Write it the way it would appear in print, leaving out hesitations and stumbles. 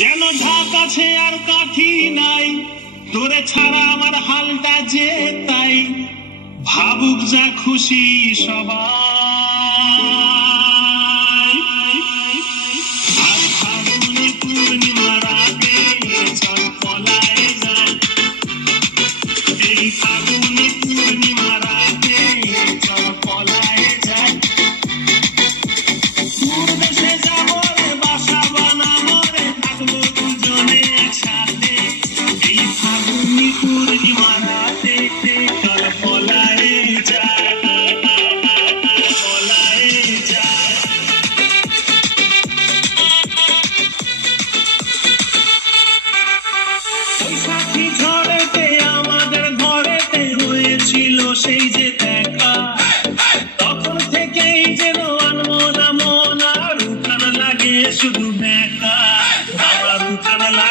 যেন ঝাঁক আছে আর কাঠি নাই, তোরে ছাড়া আমার হালটা যে তাই। ভাবুক যা খুশি সবাই, আর ফাগুনে পূর্ণিমার আগে চল পলায়ে যাই। এই ফাগুনে পূর্ণিমার আগে চল পলায়ে যাই। দূর দেশে যাবো রে, বাসা বানাবো রে, থাকবো দুজনে একসাথে। এই ফাগুনে পূর্ণিমার রাতে চল পলায়ে যাই, পলায়ে যাই। বৈশাখী ঝড়েতে আমাদের ঘরেতে হয়েছিল সেই যে দেখা, তখন থেকেই যেন আনমনা মন, আর উঠান লাগে শুধু বেকা, আমার উঠান লাগে